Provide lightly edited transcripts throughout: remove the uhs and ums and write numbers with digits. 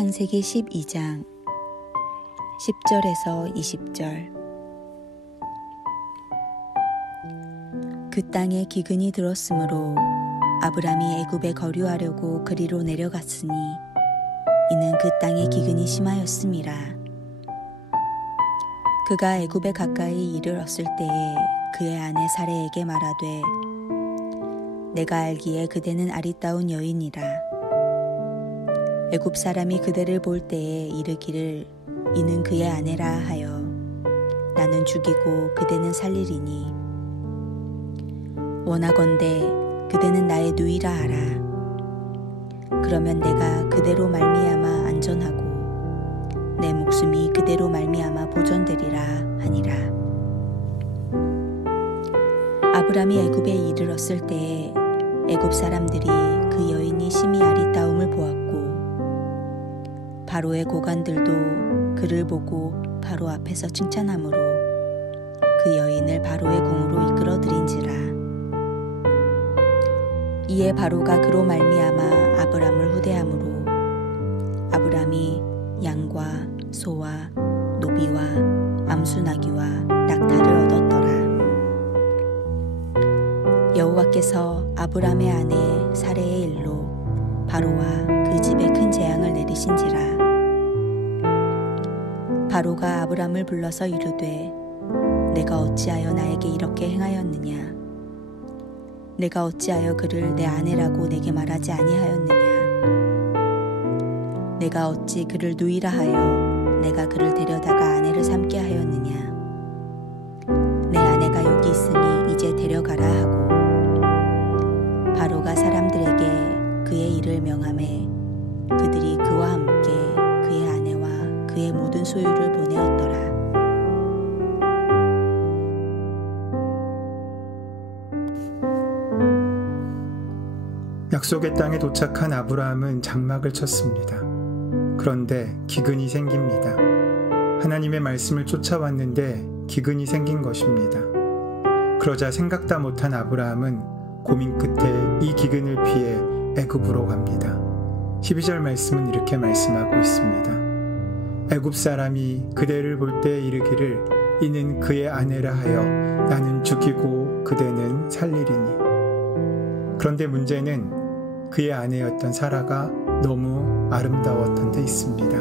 창세기 12장 10절에서 20절. 그 땅에 기근이 들었으므로 아브람이 애굽에 거류하려고 그리로 내려갔으니 이는 그 땅에 기근이 심하였음이라. 그가 애굽에 가까이 이르렀을 때에 그의 아내 사레에게 말하되 내가 알기에 그대는 아리따운 여인이라. 애굽 사람이 그대를 볼 때에 이르기를 이는 그의 아내라 하여 나는 죽이고 그대는 살리리니 원하건대 그대는 나의 누이라 하라. 그러면 내가 그대로 말미암아 안전하고 내 목숨이 그대로 말미암아 보존되리라 하니라. 아브람이 애굽에 이르렀을 때에 애굽 사람들이 그 여인이 심히 아리따움을 보았고 바로의 고관들도 그를 보고 바로 앞에서 칭찬하므로 그 여인을 바로의 궁으로 이끌어들인지라. 이에 바로가 그로 말미암아 아브람을 후대하므로 아브람이 양과 소와 노비와 암수나귀와 낙타를 얻었더라. 여호와께서 아브람의 아내 사레의 일로 바로와 그 집에 큰 재앙을 내리신지라. 바로가 아브람을 불러서 이르되 내가 어찌하여 나에게 이렇게 행하였느냐. 내가 어찌하여 그를 내 아내라고 내게 말하지 아니하였느냐. 내가 어찌 그를 누이라 하여 내가 그를 데려다가 아내를 삼게 하였느냐. 내 아내가 여기 있으니 이제 데려가라 하고 바로가 사람들에게 그의 일을 명하매 그들이 그와 함께 그의 아내와 그의 모든 소유를 보내었더라. 약속의 땅에 도착한 아브라함은 장막을 쳤습니다. 그런데 기근이 생깁니다. 하나님의 말씀을 쫓아왔는데 기근이 생긴 것입니다. 그러자 생각다 못한 아브라함은 고민 끝에 이 기근을 피해 애굽으로 갑니다. 12절 말씀은 이렇게 말씀하고 있습니다. 애굽 사람이 그대를 볼 때 이르기를 이는 그의 아내라 하여 나는 죽이고 그대는 살리리니. 그런데 문제는 그의 아내였던 사라가 너무 아름다웠던 데 있습니다.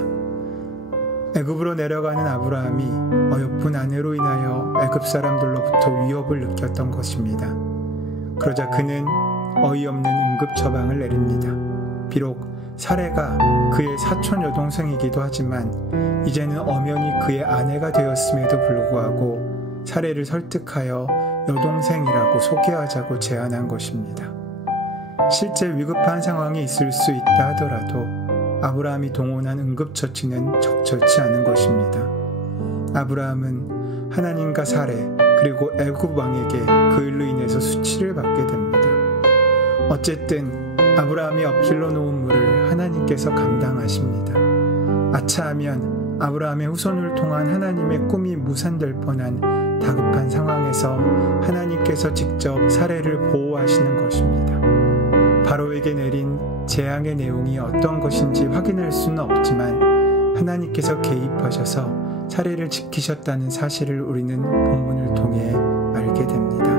애굽으로 내려가는 아브라함이 어여쁜 아내로 인하여 애굽 사람들로부터 위협을 느꼈던 것입니다. 그러자 그는 어이없는 응급 처방을 내립니다. 비록 사레가 그의 사촌 여동생이기도 하지만 이제는 엄연히 그의 아내가 되었음에도 불구하고 사레를 설득하여 여동생이라고 소개하자고 제안한 것입니다. 실제 위급한 상황이 있을 수 있다 하더라도 아브라함이 동원한 응급처치는 적절치 않은 것입니다. 아브라함은 하나님과 사레 그리고 애굽 왕에게 그 일로 인해서 수치를 받게 됩니다. 어쨌든 아브라함이 엎질러 놓은 물을 하나님께서 감당하십니다. 아차하면 아브라함의 후손을 통한 하나님의 꿈이 무산될 뻔한 다급한 상황에서 하나님께서 직접 사레를 보호하시는 것입니다. 바로에게 내린 재앙의 내용이 어떤 것인지 확인할 수는 없지만 하나님께서 개입하셔서 사레를 지키셨다는 사실을 우리는 본문을 통해 알게 됩니다.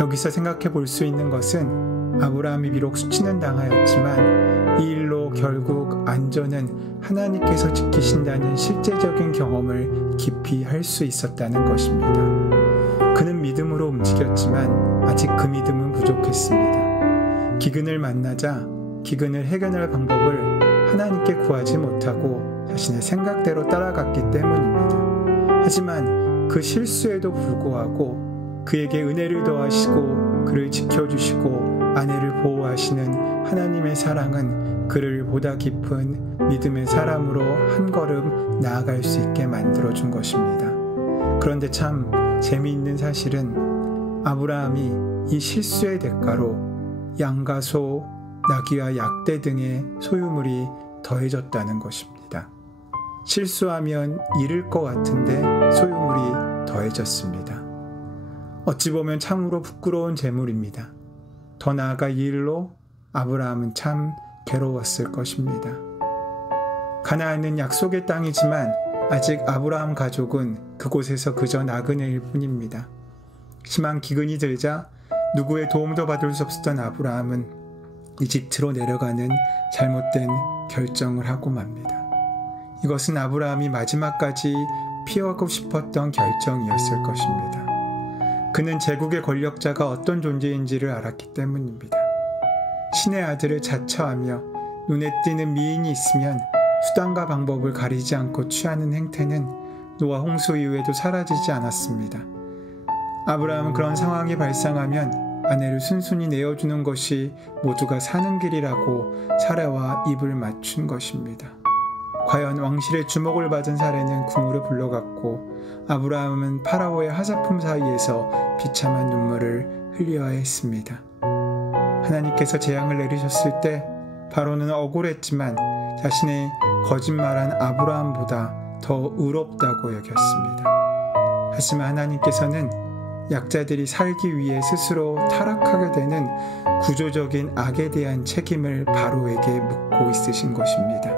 여기서 생각해 볼 수 있는 것은 아브라함이 비록 수치는 당하였지만 이 일로 결국 안전은 하나님께서 지키신다는 실제적인 경험을 깊이 할 수 있었다는 것입니다. 그는 믿음으로 움직였지만 아직 그 믿음은 부족했습니다. 기근을 만나자 기근을 해결할 방법을 하나님께 구하지 못하고 자신의 생각대로 따라갔기 때문입니다. 하지만 그 실수에도 불구하고 그에게 은혜를 더하시고 그를 지켜주시고 아내를 보호하시는 하나님의 사랑은 그를 보다 깊은 믿음의 사람으로 한 걸음 나아갈 수 있게 만들어준 것입니다. 그런데 참 재미있는 사실은 아브라함이 이 실수의 대가로 양과 소, 나귀와 약대 등의 소유물이 더해졌다는 것입니다. 실수하면 잃을 것 같은데 소유물이 더해졌습니다. 어찌 보면 참으로 부끄러운 재물입니다. 더 나아가 이 일로 아브라함은 참 괴로웠을 것입니다. 가나안은 약속의 땅이지만 아직 아브라함 가족은 그곳에서 그저 나그네일 뿐입니다. 심한 기근이 들자 누구의 도움도 받을 수 없었던 아브라함은 이집트로 내려가는 잘못된 결정을 하고 맙니다. 이것은 아브라함이 마지막까지 피하고 싶었던 결정이었을 것입니다. 그는 제국의 권력자가 어떤 존재인지를 알았기 때문입니다. 신의 아들을 자처하며 눈에 띄는 미인이 있으면 수단과 방법을 가리지 않고 취하는 행태는 노아 홍수 이후에도 사라지지 않았습니다. 아브라함은 그런 상황이 발생하면 아내를 순순히 내어주는 것이 모두가 사는 길이라고 사례와 입을 맞춘 것입니다. 과연 왕실의 주목을 받은 사례는 궁으로 불러갔고 아브라함은 파라오의 하사품 사이에서 비참한 눈물을 흘려야 했습니다. 하나님께서 재앙을 내리셨을 때 바로는 억울했지만 자신의 거짓말한 아브라함보다 더 의롭다고 여겼습니다. 하지만 하나님께서는 약자들이 살기 위해 스스로 타락하게 되는 구조적인 악에 대한 책임을 바로에게 묻고 있으신 것입니다.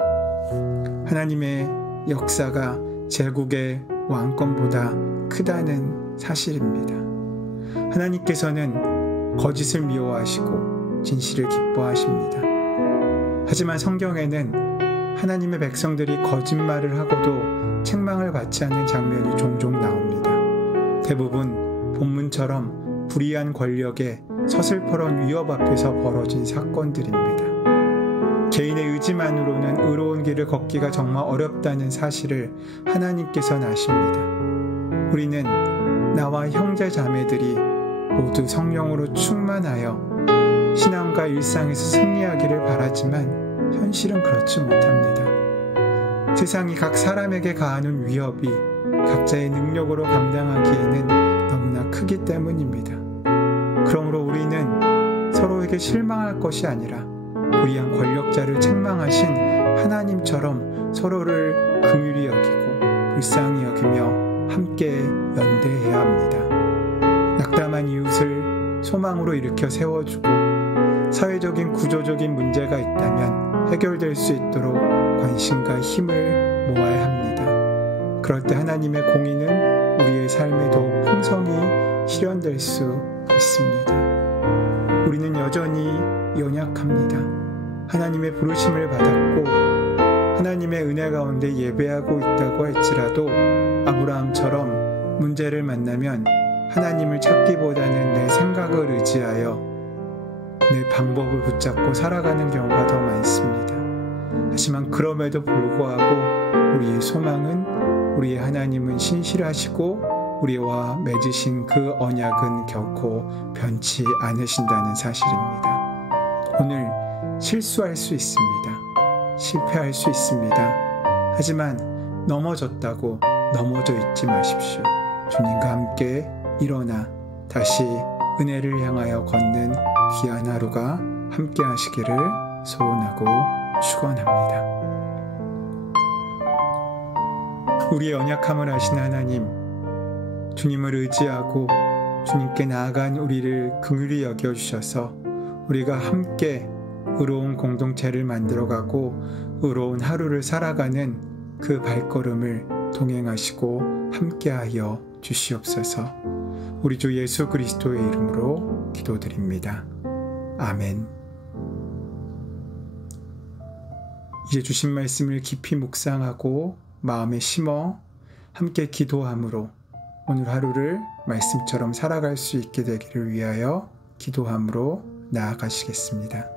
하나님의 역사가 제국의 왕권보다 크다는 사실입니다. 하나님께서는 거짓을 미워하시고 진실을 기뻐하십니다. 하지만 성경에는 하나님의 백성들이 거짓말을 하고도 책망을 받지 않는 장면이 종종 나옵니다. 대부분 본문처럼 불의한 권력의 서슬퍼런 위협 앞에서 벌어진 사건들입니다. 개인의 의지만으로는 의로운 길을 걷기가 정말 어렵다는 사실을 하나님께서는 아십니다. 우리는 나와 형제 자매들이 모두 성령으로 충만하여 신앙과 일상에서 승리하기를 바라지만 현실은 그렇지 못합니다. 세상이 각 사람에게 가하는 위협이 각자의 능력으로 감당하기에는 너무나 크기 때문입니다. 그러므로 우리는 서로에게 실망할 것이 아니라 불의한 권력자를 책망하신 하나님처럼 서로를 긍휼히 여기고 불쌍히 여기며 함께 연대해야 합니다. 낙담한 이웃을 소망으로 일으켜 세워주고 사회적인 구조적인 문제가 있다면 해결될 수 있도록 관심과 힘을 모아야 합니다. 그럴 때 하나님의 공의는 우리의 삶에 더욱 풍성히 실현될 수 있습니다. 우리는 여전히 연약합니다. 하나님의 부르심을 받았고 하나님의 은혜 가운데 예배하고 있다고 할지라도 아브라함처럼 문제를 만나면 하나님을 찾기보다는 내 생각을 의지하여 내 방법을 붙잡고 살아가는 경우가 더 많습니다. 하지만 그럼에도 불구하고 우리의 소망은 우리의 하나님은 신실하시고 우리와 맺으신 그 언약은 결코 변치 않으신다는 사실입니다. 오늘 실수할 수 있습니다. 실패할 수 있습니다. 하지만 넘어졌다고 넘어져 있지 마십시오. 주님과 함께 일어나 다시 은혜를 향하여 걷는 귀한 하루가 함께 하시기를 소원하고 축원합니다. 우리의 연약함을 아시는 하나님, 주님을 의지하고 주님께 나아간 우리를 긍휼히 여겨주셔서 우리가 함께 의로운 공동체를 만들어가고 의로운 하루를 살아가는 그 발걸음을 동행하시고 함께하여 주시옵소서. 우리 주 예수 그리스도의 이름으로 기도드립니다. 아멘. 이제 주신 말씀을 깊이 묵상하고 마음에 심어 함께 기도함으로 오늘 하루를 말씀처럼 살아갈 수 있게 되기를 위하여 기도함으로 나아가시겠습니다.